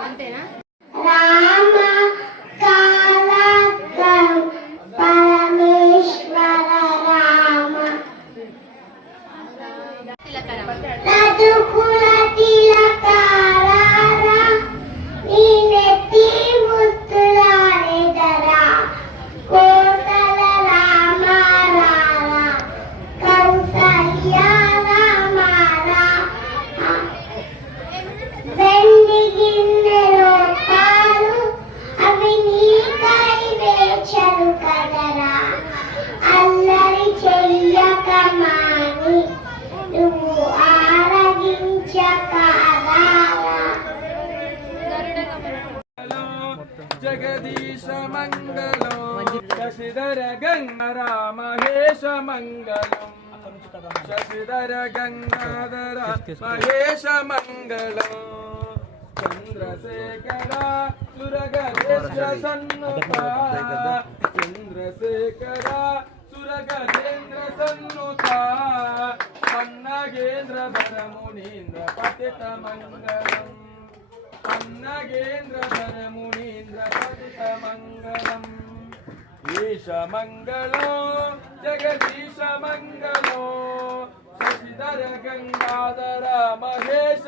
అంతేనా? రామ కాలకం పరమేశ్వర రామ రఘుకుల తిలకారా నీ నెత్తి ముత్తులాడెదరా కోసల రామ రామ కౌసల్య రామ రామ వెండి గిన్నెలో పాలు అవి నీకై వేచరు కదరా అల్లరి చెయ్యక మాని నువ్వు ఆరగించక జగదీశ మంగళం శశిధర గంగ మహేశ మంగళం శశిధర గంగాధర మహేశ మంగళం చంద్రశేఖర సురగణేశ సన్నుత చంద్రశేఖర సురగణేంద్ర సన్నుత పన్నగేంద్రధర మునీంద్ర పతిత మంగళం పన్నగేంద్రధర మునీంద్ర పతిత మంగళం ఈశ మంగళం జగదీశ మంగళం శశిధర గంగాధర మహేశ